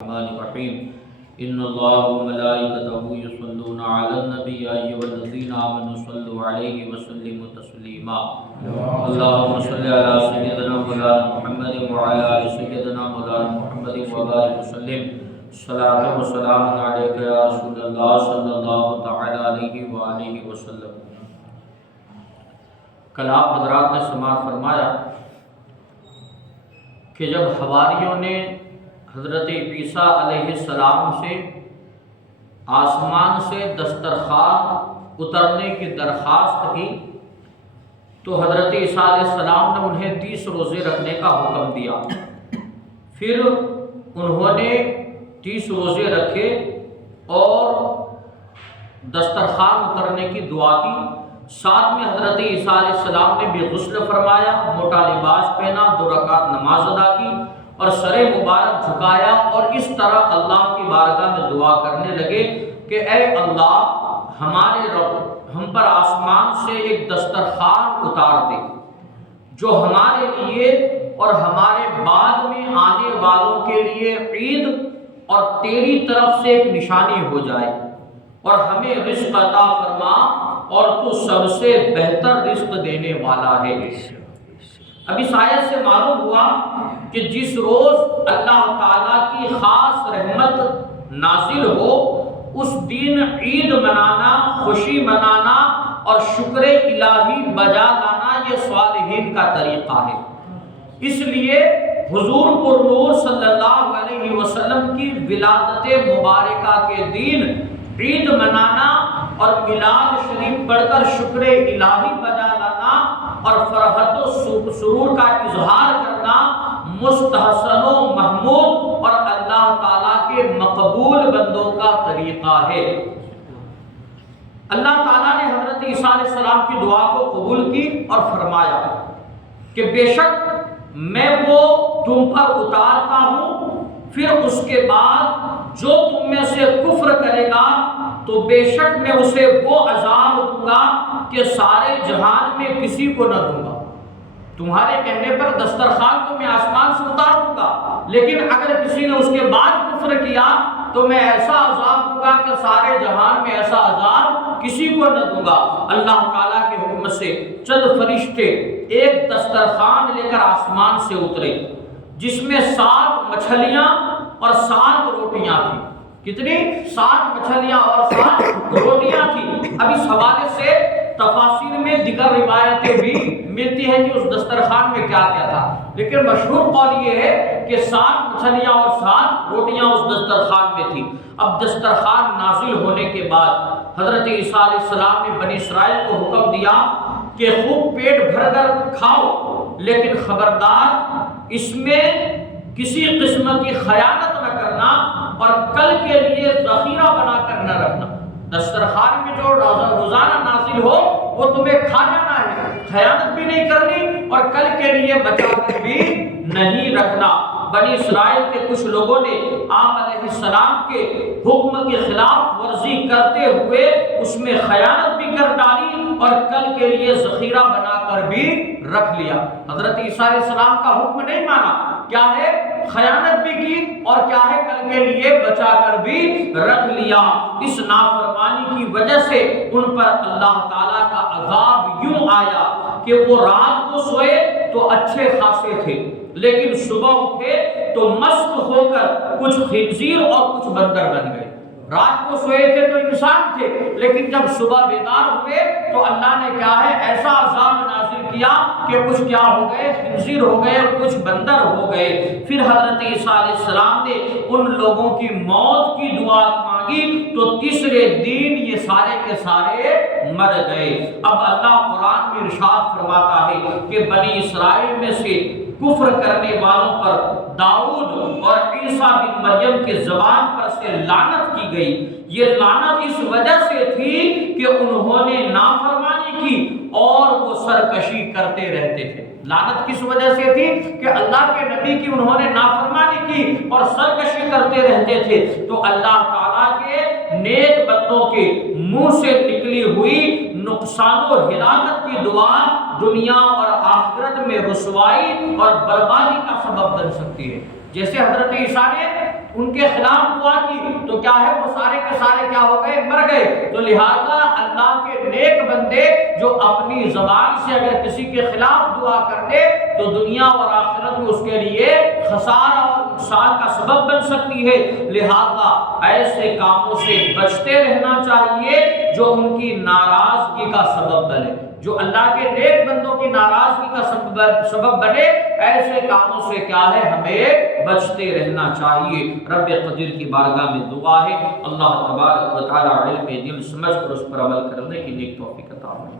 الرحمن الرحیم ان اللہ وملائکتہ یصلون علی النبی یا ایھا الذین آمنوا صلوا علیہ وسلموا تسلیما اللہم صل علی سیدنا مولانا محمد وعلی آل سیدنا مولانا محمد وبارک وسلم صلاۃ و سلام علیک یا رسول اللہ صلی اللہ تعالی علیہ وآلہ وسلم۔ کل آپ حضرات نے سماعت فرمایا کہ جب حواریوں نے حضرت عیسیٰ علیہ السلام سے آسمان سے دسترخوان اترنے کی درخواست کی تو حضرت عیسیٰ علیہ السلام نے انہیں 30 روزے رکھنے کا حکم دیا۔ پھر انہوں نے 30 روزے رکھے اور دسترخوان اترنے کی دعا کی۔ ساتھ میں حضرت عیسیٰ علیہ السلام نے بھی غسل فرمایا، موٹا لباس پہنا، 2 رکعت نماز ادا کی اور سر مبارک جھکایا اور اس طرح اللہ کی بارگاہ میں دعا کرنے لگے کہ اے اللہ ہمارے رب، ہم پر آسمان سے ایک دسترخوان اتار دے جو ہمارے لیے اور ہمارے بعد میں آنے والوں کے لیے عید اور تیری طرف سے ایک نشانی ہو جائے، اور ہمیں رزق عطا فرما اور تو سب سے بہتر رزق دینے والا ہے۔ اب اس آیت سے معلوم ہوا کہ جس روز اللہ تعالیٰ کی خاص رحمت نازل ہو اس دن عید منانا، خوشی منانا اور شکر الہی بجا لانا یہ صالحین کا طریقہ ہے۔ اس لیے حضور پر نور صلی اللہ علیہ وسلم کی ولادت مبارکہ کے دن عید منانا اور میلاد شریف پڑھ کر شکر الہی بجا لانا اور فرحت و سرور کا اظہار کرنا مستحسن و محمود اور اللہ تعالیٰ کے مقبول بندوں کا طریقہ ہے۔ اللہ تعالیٰ نے حضرت عیسیٰ علیہ السلام کی دعا کو قبول کی اور فرمایا کہ بے شک میں وہ تم پر اتارتا ہوں، پھر اس کے بعد جو تم میں سے کفر کرے گا تو بے شک میں اسے وہ عذاب دوں گا کہ سارے جہان میں کسی کو نہ دوں گا۔ تمہارے کہنے پر دسترخوان تو میں آسمان سے اتار دوں گا، لیکن اگر کسی نے اس کے بعد کفر کیا تو میں ایسا عذاب دوں گا کہ سارے جہان میں ایسا عذاب کسی کو نہ دوں گا۔ اللہ تعالیٰ کے حکم سے چند فرشتے ایک دسترخوان لے کر آسمان سے اترے جس میں 7 مچھلیاں اور 7 روٹیاں تھیں۔ کتنی؟ 7 مچھلیاں اور 7 روٹیاں تھیں۔ اب اس حوالے سے تفاسیر میں دیگر روایتیں بھی ملتی ہیں کہ اس دسترخوان میں کیا کیا تھا، لیکن مشہور قول یہ ہے کہ 7 مچھلیاں اور 7 روٹیاں اس دسترخوان میں تھیں۔ اب دسترخوان نازل ہونے کے بعد حضرت عیسیٰ علیہ السلام نے بنی اسرائیل کو حکم دیا کہ خوب پیٹ بھر کر کھاؤ، لیکن خبردار اس میں کسی قسم کی خیانت نہ کرنا اور کل کے لیے ذخیرہ بنا کر نہ رکھنا۔ دسترخوان میں جو روزانہ نازل ہو وہ تمہیں کھا جانا ہے، خیانت بھی نہیں کرنی اور کل کے لیے بچا کر بھی نہیں رکھنا۔ بنی اسرائیل کے کچھ لوگوں نے آپ علیہ السلام کے حکم کی خلاف ورزی کرتے ہوئے اس میں خیانت بھی کر ڈالی اور کل کے لیے ذخیرہ بنا کر بھی رکھ لیا۔ حضرت عیسیٰ علیہ السلام کا حکم نہیں مانا، کیا ہے؟ خیانت بھی کی اور کیا ہے؟ کل کے لیے بچا کر بھی رکھ لیا۔ اس نافرمانی کی وجہ سے ان پر اللہ تعالیٰ کا عذاب یوں آیا کہ وہ رات کو سوئے تو اچھے خاصے تھے، لیکن صبح اٹھے تو مست ہو کر کچھ خنزیر اور کچھ بندر بن گئے۔ رات کو سوئے تھے تو انسان تھے، لیکن جب صبح بیدار ہوئے تو اللہ نے کیا ہے ایسا عذاب نازل کیا کہ کچھ کیا ہو گئے؟ خنزیر ہو گئے اور کچھ بندر ہو گئے۔ پھر حضرت عیسیٰ علیہ السلام نے ان لوگوں کی موت کی دعا مانگی تو تیسرے دن یہ سارے کے سارے مر گئے۔ اب اللہ قرآن میں ارشاد فرماتا ہے کہ بنی اسرائیل میں سے کفر کرنے والوں پر داؤد اور عیسیٰ بن مریم کے زبان پر سے لعنت کی گئی۔ یہ لعنت اس وجہ سے تھی کہ انہوں نے نافرمانی کی اور وہ سرکشی کرتے رہتے تھے۔ لعنت کس وجہ سے تھی؟ کہ اللہ کے نبی کی انہوں نے نافرمانی کی اور سرکشی کرتے رہتے تھے۔ تو اللہ تعالیٰ کے نیک بندوں کے منہ سے نکلی ہوئی نقصان و ہلاکت کی دعا دنیا اور آخرت میں رسوائی اور بربادی کا سبب بن سکتی ہے۔ جیسے حضرت عیسیٰ نے ان کے خلاف دعا کی تو کیا ہے وہ سارے کے سارے کیا ہو گئے؟ مر گئے۔ تو لہذا اللہ کے نیک بندے جو اپنی زبان سے اگر کسی کے خلاف دعا کر دے تو دنیا اور آخرت میں اس کے لیے خسارہ اور نقصان کا سبب بن سکتی ہے۔ لہذا ایسے کاموں سے بچتے رہنا چاہیے جو ان کی ناراضگی کا سبب بنے، جو اللہ کے نیک بندوں کی ناراضگی کا سبب بنے، ایسے کاموں سے کیا ہے ہمیں بچتے رہنا چاہیے۔ رب قدیر کی بارگاہ میں دعا ہے اللہ تبارک و تعالی علم دل سمجھ کر اس پر عمل کرنے کی نیک توفیق عطا فرمائے۔